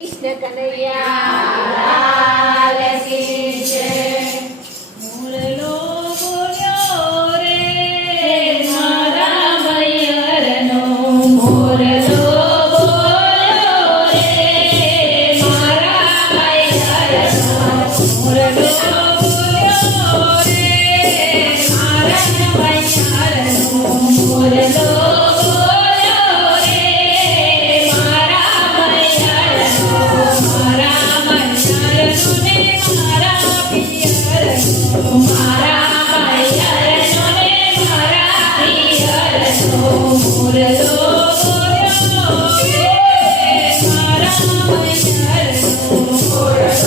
कृष्ण कन्हैया लाल की जय। મોરલો બોલ્યો રે મારા મૈયરનો, મોરલો બોલ્યો રે મારા મૈયરનો, મોરલો બોલ્યો રે મારા મૈયરનો, મોરલો બોલ્યો રે મારા મૈયરનો, મારા મૈયરનો ને મારા પિયરનો, મારા મૈયરનો ને મારા પિયરનો, મોરલો બોલ્યો રે મારા મૈયરનો, મોરલો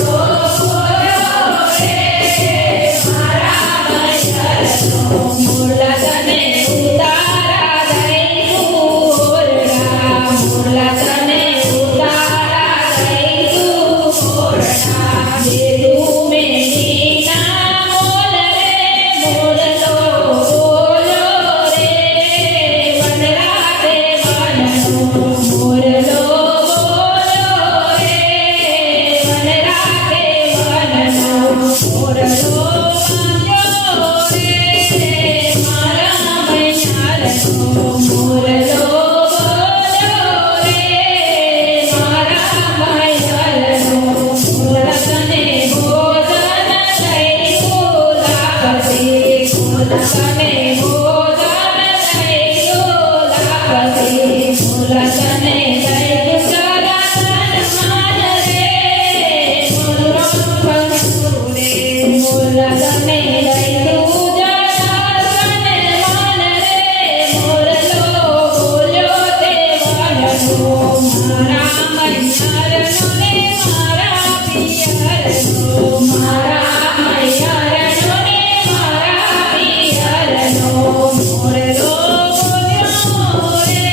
બોલ્યો રે મારા મૈયરનો, મોરલા તને ઉતારા દઈશું ઓરડા, મોરલા તને ઉતારા દઈશું ઓરડા, દેવું મેડીના મોલ રે મોરલો બોલ્યો રે વનરાતે વનનો, મોરલો બોલ્યો રે વનરાતે વનનો, મોરલો બાંધ્યો રે મારા મૈયારનો, મોરલો બોલ્યો રે મારા મૈયારનો, મોરલા તને ભોજન દઈશું લાગશે, મોરલા તને ભોજન દઈશું લાગશે, મોરલા તને દઈશું સરાસન રે મોરલો ભંગું રે, મોરલા તને દઈશું જરાસન માન રે, મોરલો બોલ્યો તે વનનો, મારા મૈયારનો ને મારા પિયરનો, મારા મૈયારનો ને મારા પિયરનો, મોરલો બોલ્યો રે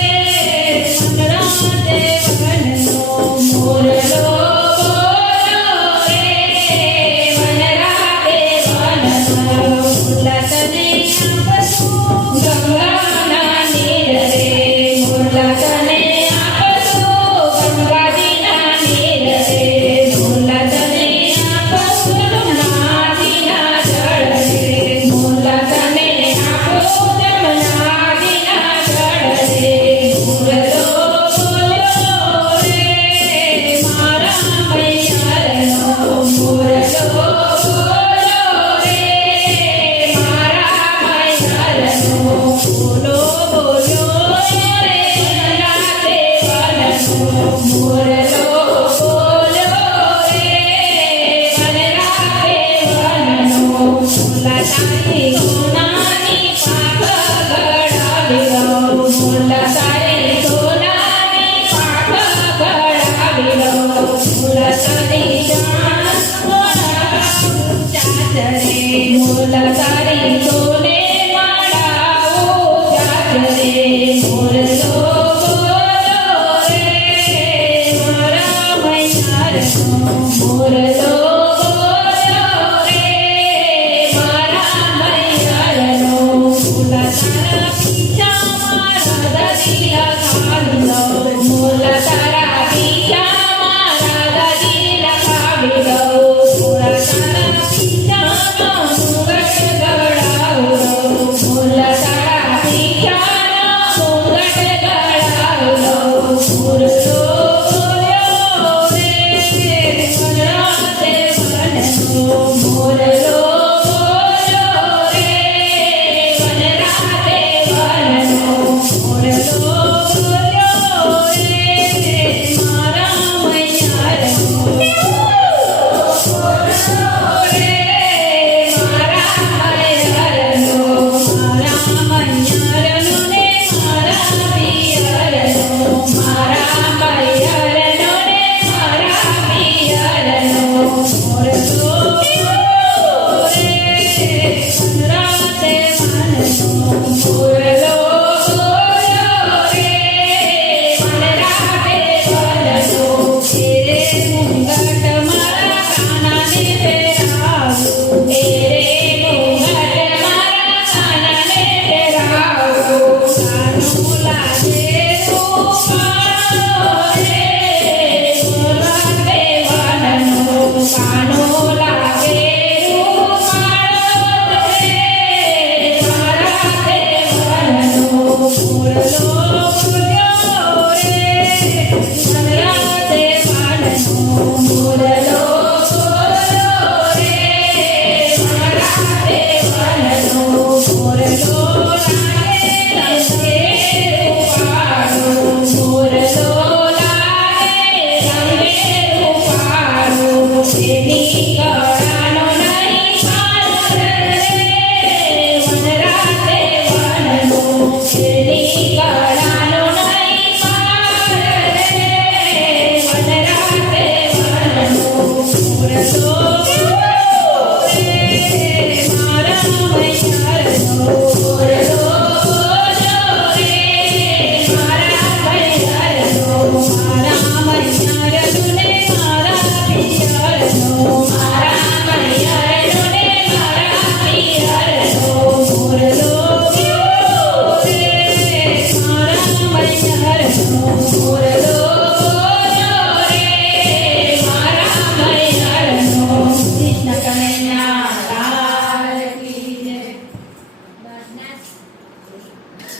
વનરાતે વનનો, મોરલો બોલ્યો રે વનરાતે વનનો, મોરલા તને આપશું ગંગાના નીર રે, મોરલા તને આપશું ગંગાજીના નીર રે, મોરલા તને આપશું જમનાજીના જળ રે, મોરલા તને આપશું જમનાજીના જળ રે, મોરલો બોલ્યો રે મારા મૈયારનો, મોરલો બોલ્યો રે મારા મૈયારનો, બોલો બોલ્યો રે વનરાતે વનનો, મોરલો બોલ્યો રે વનરાતે વનનો, મોરલા તારી સોનાની પાખ ગળાવી લઉં, મોરલા તારી સોનાની પાખ ગળાવી લઉં, મોરલા તારી જાન મોડાવું ચાચરે, મોરલા તારી સોને માડાવું ચાચરે, મોરલો બોલ્યો રે મારા મૈયારનો, મોરલો બોલ્યો રે મારા મૈયારનો, મોરલા તારા પીછા મારા દાદી લખાવી લઉં, મોરલા તારા પીછા મારા દાદી લખાવી લઉં, મોરલા તારા પીછાનો મુગટ ગળાવું લઉં, મોરલા તારા પીછાનો મુગટ ગળાવું લઉં, મોરલો બોલ્યો રે વનરાતે મોરનું